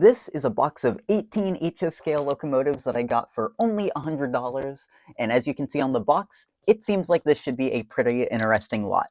This is a box of 18 HO scale locomotives that I got for only $100, and as you can see on the box, it seems like this should be a pretty interesting lot.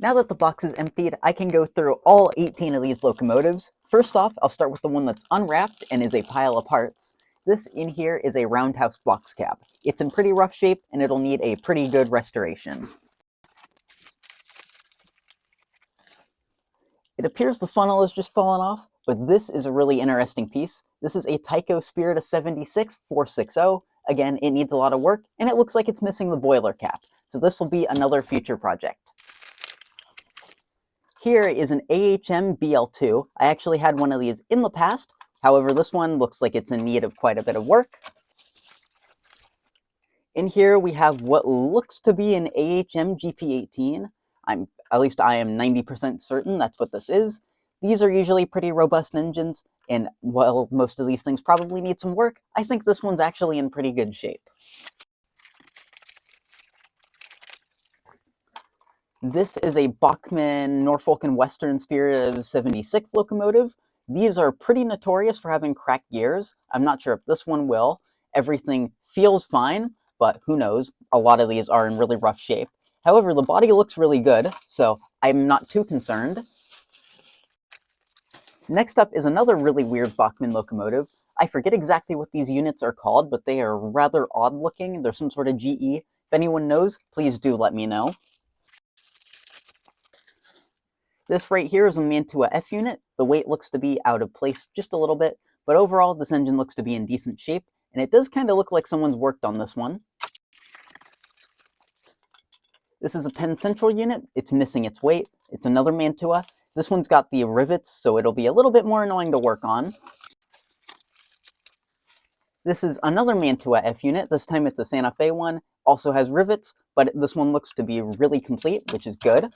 Now that the box is emptied, I can go through all 18 of these locomotives. First off, I'll start with the one that's unwrapped and is a pile of parts. This in here is a roundhouse box cab. It's in pretty rough shape and it'll need a pretty good restoration. It appears the funnel has just fallen off, but this is a really interesting piece. This is a Tyco Spirit 76 460. Again, it needs a lot of work and it looks like it's missing the boiler cap. So this will be another future project. Here is an AHM BL2. I actually had one of these in the past. However, this one looks like it's in need of quite a bit of work. In here, we have what looks to be an AHM GP18. At least I am 90% certain that's what this is. These are usually pretty robust engines, and while most of these things probably need some work, I think this one's actually in pretty good shape. This is a Bachmann Norfolk and Western Spirit 76 locomotive. These are pretty notorious for having cracked gears. I'm not sure if this one will. Everything feels fine, but who knows? A lot of these are in really rough shape. However, the body looks really good, so I'm not too concerned. Next up is another really weird Bachmann locomotive. I forget exactly what these units are called, but they are rather odd looking. They're some sort of GE. If anyone knows, please do let me know. This right here is a Mantua F unit. The weight looks to be out of place just a little bit, but overall this engine looks to be in decent shape, and it does kind of look like someone's worked on this one. This is a Penn Central unit. It's missing its weight. It's another Mantua. This one's got the rivets, so it'll be a little bit more annoying to work on. This is another Mantua F unit. This time it's a Santa Fe one. Also has rivets, but this one looks to be really complete, which is good.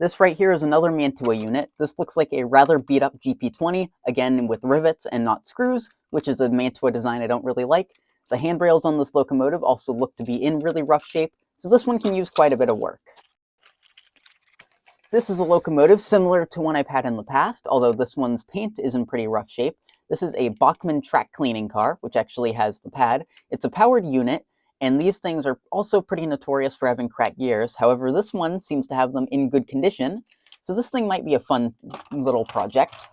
This right here is another Mantua unit. This looks like a rather beat up GP20, again with rivets and not screws, which is a Mantua design I don't really like. The handrails on this locomotive also look to be in really rough shape, so this one can use quite a bit of work. This is a locomotive similar to one I've had in the past, although this one's paint is in pretty rough shape. This is a Bachmann track cleaning car, which actually has the pad. It's a powered unit, and these things are also pretty notorious for having cracked gears. However, this one seems to have them in good condition, so this thing might be a fun little project.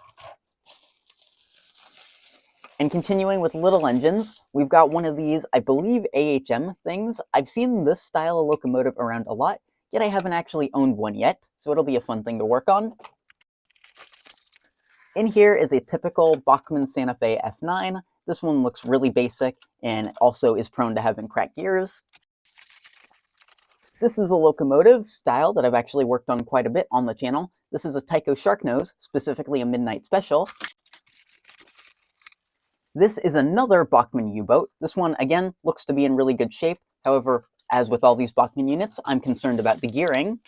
And continuing with little engines, we've got one of these, I believe, AHM things. I've seen this style of locomotive around a lot, yet I haven't actually owned one yet, so it'll be a fun thing to work on. In here is a typical Bachmann Santa Fe F9. This one looks really basic and also is prone to having cracked gears. This is a locomotive style that I've actually worked on quite a bit on the channel. This is a Tyco Sharknose, specifically a Midnight Special. This is another Bachmann U-boat. This one, again, looks to be in really good shape. However, as with all these Bachmann units, I'm concerned about the gearing.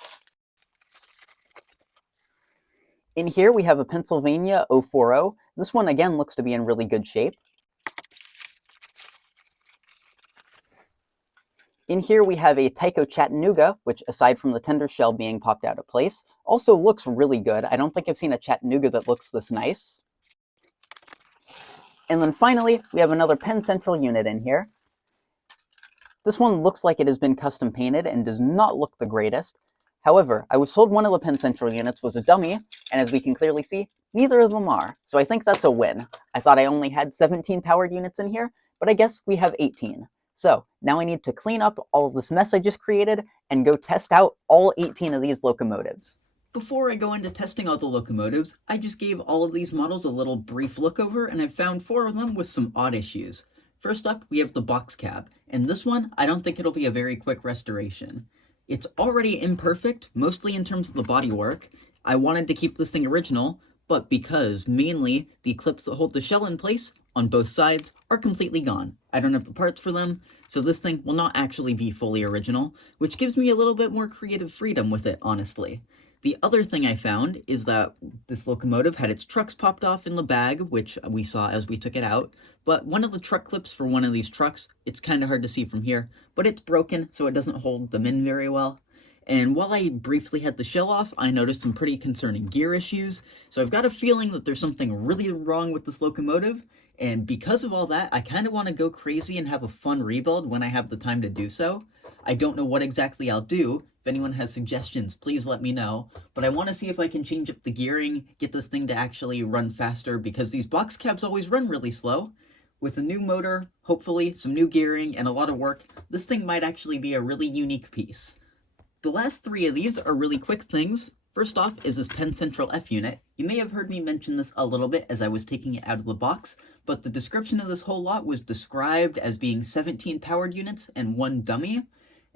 In here, we have a Pennsylvania 040. This one, again, looks to be in really good shape. In here, we have a Tyco Chattanooga, which, aside from the tender shell being popped out of place, also looks really good. I don't think I've seen a Chattanooga that looks this nice. And then finally, we have another Penn Central unit in here. This one looks like it has been custom painted and does not look the greatest. However, I was told one of the Penn Central units was a dummy, and as we can clearly see, neither of them are. So I think that's a win. I thought I only had 17 powered units in here, but I guess we have 18. So now I need to clean up all of this mess I just created and go test out all 18 of these locomotives. Before I go into testing all the locomotives, I just gave all of these models a little brief look over, and I've found 4 of them with some odd issues. First up, we have the box cab, and this one, I don't think it'll be a very quick restoration. It's already imperfect, mostly in terms of the bodywork. I wanted to keep this thing original, but because mainly the clips that hold the shell in place on both sides are completely gone. I don't have the parts for them, so this thing will not actually be fully original, which gives me a little bit more creative freedom with it, honestly. The other thing I found is that this locomotive had its trucks popped off in the bag, which we saw as we took it out, but one of the truck clips for one of these trucks, it's kind of hard to see from here, but it's broken, so it doesn't hold them in very well. And while I briefly had the shell off, I noticed some pretty concerning gear issues, so I've got a feeling that there's something really wrong with this locomotive, and because of all that, I kind of want to go crazy and have a fun rebuild when I have the time to do so. I don't know what exactly I'll do. If anyone has suggestions, please let me know. But I want to see if I can change up the gearing, get this thing to actually run faster, because these box cabs always run really slow. With a new motor, hopefully, some new gearing, and a lot of work, this thing might actually be a really unique piece. The last three of these are really quick things. First off is this Penn Central F unit. You may have heard me mention this a little bit as I was taking it out of the box, but the description of this whole lot was described as being 17 powered units and one dummy,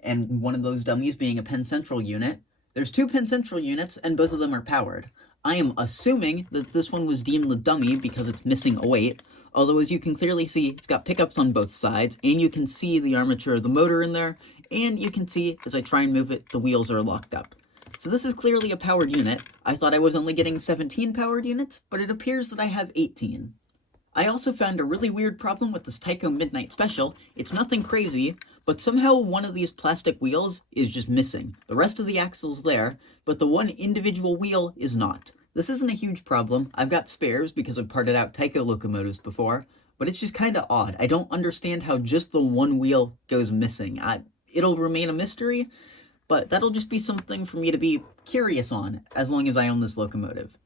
and one of those dummies being a Penn Central unit. There's two Penn Central units, and both of them are powered. I am assuming that this one was deemed the dummy because it's missing a weight, although as you can clearly see, it's got pickups on both sides, and you can see the armature of the motor in there, and you can see, as I try and move it, the wheels are locked up. So this is clearly a powered unit. I thought I was only getting 17 powered units, but it appears that I have 18. I also found a really weird problem with this Tyco Midnight Special. It's nothing crazy, but somehow one of these plastic wheels is just missing. The rest of the axle's there, but the one individual wheel is not. This isn't a huge problem. I've got spares because I've parted out Tyco locomotives before, but it's just kind of odd. I don't understand how just the one wheel goes missing. It'll remain a mystery, but that'll just be something for me to be curious on as long as I own this locomotive.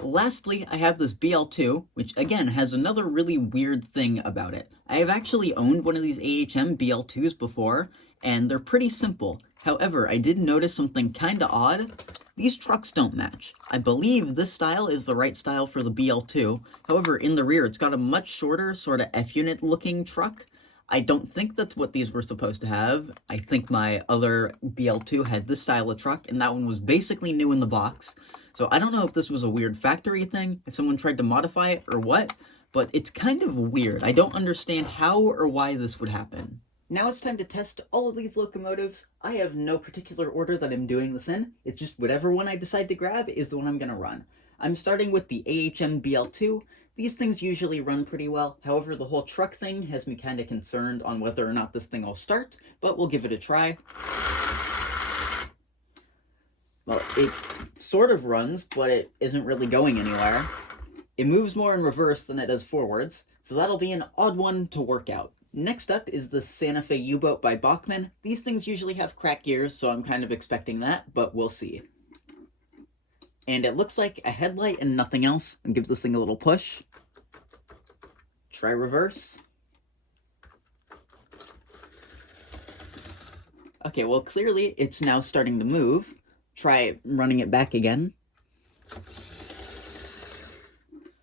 Lastly, I have this BL2, which again has another really weird thing about it. I have actually owned one of these AHM BL2s before, and they're pretty simple. However, I did notice something kinda odd. These trucks don't match. I believe this style is the right style for the BL2. However, in the rear, it's got a much shorter, sort of F-unit looking truck. I don't think that's what these were supposed to have. I think my other BL2 had this style of truck, and that one was basically new in the box. So I don't know if this was a weird factory thing, if someone tried to modify it or what, but it's kind of weird. I don't understand how or why this would happen. Now it's time to test all of these locomotives. I have no particular order that I'm doing this in. It's just whatever one I decide to grab is the one I'm going to run. I'm starting with the AHM BL2. These things usually run pretty well. However, the whole truck thing has me kind of concerned on whether or not this thing will start, but we'll give it a try. Well, it sort of runs, but it isn't really going anywhere. It moves more in reverse than it does forwards, so that'll be an odd one to work out. Next up is the Santa Fe U-boat by Bachmann. These things usually have cracked gears, so I'm kind of expecting that, but we'll see. And it looks like a headlight and nothing else, and give this thing a little push. Try reverse. Okay, well clearly it's now starting to move. Try running it back again.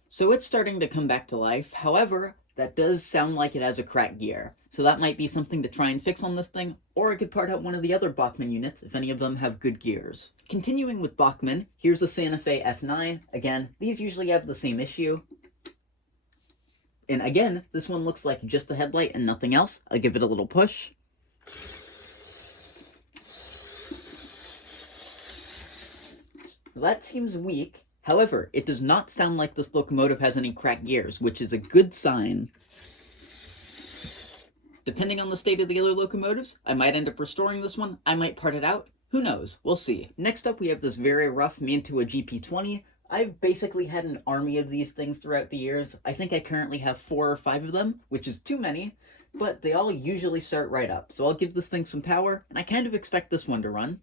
So it's starting to come back to life. However, that does sound like it has a cracked gear. So that might be something to try and fix on this thing, or I could part out one of the other Bachmann units if any of them have good gears. Continuing with Bachmann, here's the Santa Fe F9. Again, these usually have the same issue. And again, this one looks like just the headlight and nothing else. I'll give it a little push. That seems weak. However, it does not sound like this locomotive has any cracked gears, which is a good sign. Depending on the state of the other locomotives, I might end up restoring this one, I might part it out. Who knows? We'll see. Next up, we have this very rough Mantua GP20. I've basically had an army of these things throughout the years. I think I currently have 4 or 5 of them, which is too many, but they all usually start right up. So I'll give this thing some power, and I kind of expect this one to run.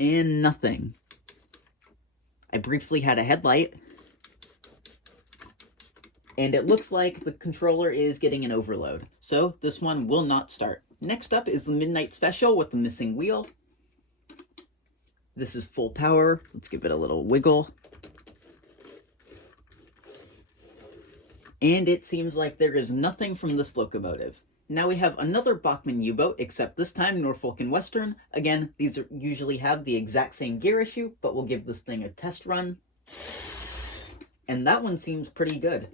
And nothing. I briefly had a headlight, and it looks like the controller is getting an overload. So this one will not start. Next up is the Midnight Special with the missing wheel. This is full power. Let's give it a little wiggle. And it seems like there is nothing from this locomotive. Now we have another Bachmann U-boat, except this time Norfolk and Western. Again, these usually have the exact same gear issue, but we'll give this thing a test run. And that one seems pretty good.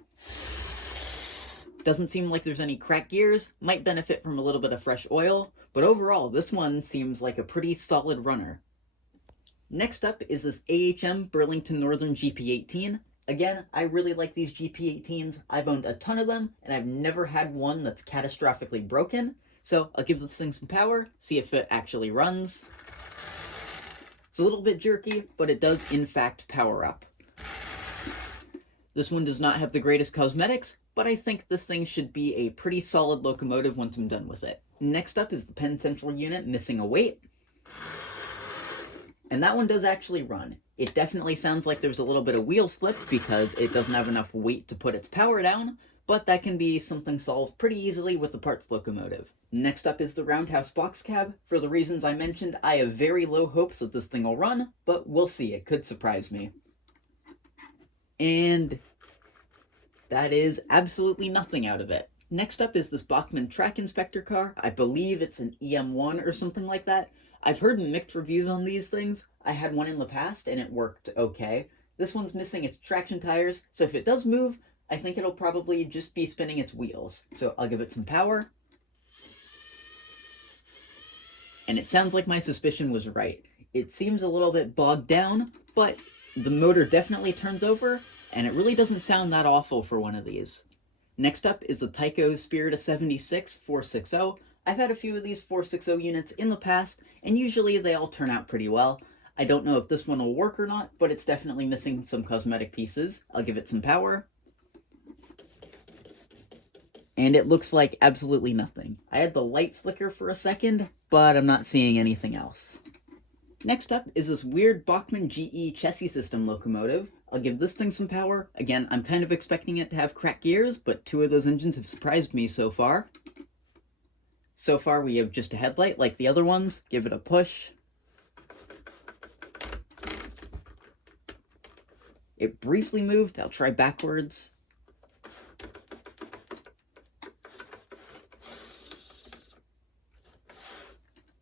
Doesn't seem like there's any cracked gears, might benefit from a little bit of fresh oil, but overall this one seems like a pretty solid runner. Next up is this AHM Burlington Northern GP18. Again, I really like these GP18s. I've owned a ton of them, and I've never had one that's catastrophically broken. So I'll give this thing some power, see if it actually runs. It's a little bit jerky, but it does in fact power up. This one does not have the greatest cosmetics, but I think this thing should be a pretty solid locomotive once I'm done with it. Next up is the Penn Central unit missing a weight. And that one does actually run. It definitely sounds like there's a little bit of wheel slip because it doesn't have enough weight to put its power down, but that can be something solved pretty easily with the parts locomotive. Next up is the roundhouse box cab. For the reasons I mentioned, I have very low hopes that this thing will run, but we'll see. It could surprise me. And that is absolutely nothing out of it. Next up is this Bachmann track inspector car. I believe it's an EM1 or something like that. I've heard mixed reviews on these things. I had one in the past and it worked okay. This one's missing its traction tires, so if it does move, I think it'll probably just be spinning its wheels. So I'll give it some power. And it sounds like my suspicion was right. It seems a little bit bogged down, but the motor definitely turns over, and it really doesn't sound that awful for one of these. Next up is the Tyco Spirit 76 460. I've had a few of these 460 units in the past, and usually they all turn out pretty well. I don't know if this one will work or not, but it's definitely missing some cosmetic pieces. I'll give it some power. And it looks like absolutely nothing. I had the light flicker for a second, but I'm not seeing anything else. Next up is this weird Bachmann GE chassis system locomotive. I'll give this thing some power. Again, I'm kind of expecting it to have cracked gears, but two of those engines have surprised me so far. So far we have just a headlight like the other ones. Give it a push. It briefly moved. I'll try backwards.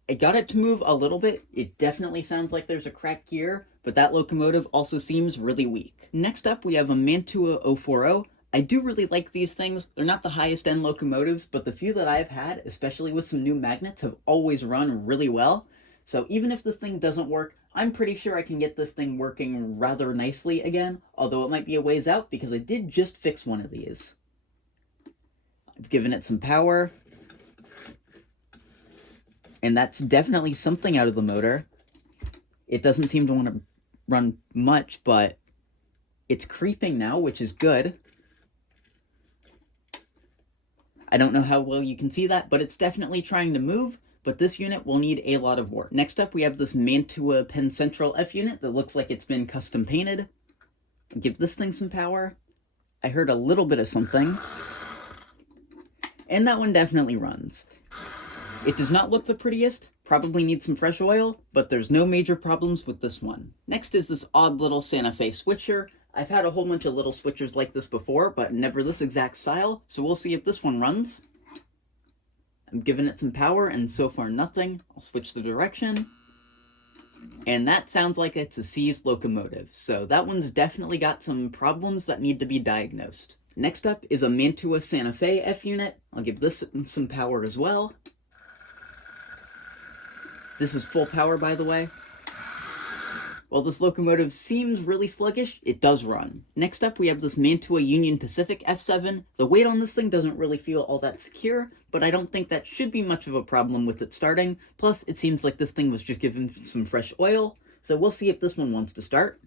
I got it to move a little bit. It definitely sounds like there's a cracked gear, but that locomotive also seems really weak. Next up, we have a Mantua 040. I do really like these things. They're not the highest end locomotives, but the few that I've had, especially with some new magnets, have always run really well. So even if this thing doesn't work, I'm pretty sure I can get this thing working rather nicely again, although it might be a ways out because I did just fix one of these. I've given it some power. And that's definitely something out of the motor. It doesn't seem to want to run much, but it's creeping now, which is good. I don't know how well you can see that, but it's definitely trying to move, but this unit will need a lot of work. Next up, we have this Mantua Penn Central F unit that looks like it's been custom painted. Give this thing some power. I heard a little bit of something. And that one definitely runs. It does not look the prettiest, probably needs some fresh oil, but there's no major problems with this one. Next is this odd little Santa Fe switcher. I've had a whole bunch of little switchers like this before, but never this exact style, so we'll see if this one runs. I'm giving it some power, and so far nothing. I'll switch the direction. And that sounds like it's a seized locomotive, so that one's definitely got some problems that need to be diagnosed. Next up is a Mantua Santa Fe F unit. I'll give this some power as well. This is full power, by the way. While this locomotive seems really sluggish, it does run. Next up, we have this Mantua Union Pacific F7. The weight on this thing doesn't really feel all that secure, but I don't think that should be much of a problem with it starting. Plus, it seems like this thing was just given some fresh oil, so we'll see if this one wants to start.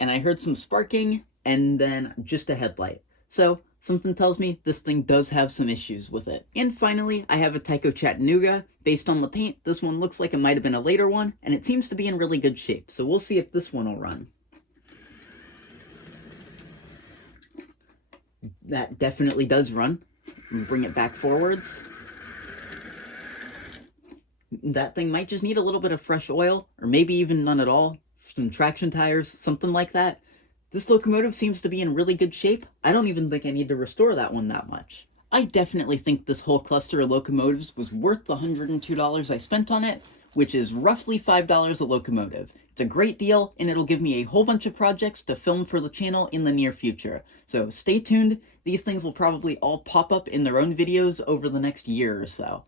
And I heard some sparking, and then just a headlight. So, something tells me this thing does have some issues with it. And finally, I have a Tyco Chattanooga. Based on the paint, this one looks like it might have been a later one, and it seems to be in really good shape, so we'll see if this one will run. That definitely does run. Bring it back forwards. That thing might just need a little bit of fresh oil, or maybe even none at all. Some traction tires, something like that. This locomotive seems to be in really good shape. I don't even think I need to restore that one that much. I definitely think this whole cluster of locomotives was worth the $102 I spent on it. which is roughly $5 a locomotive. It's a great deal, and it'll give me a whole bunch of projects to film for the channel in the near future. So stay tuned, these things will probably all pop up in their own videos over the next year or so.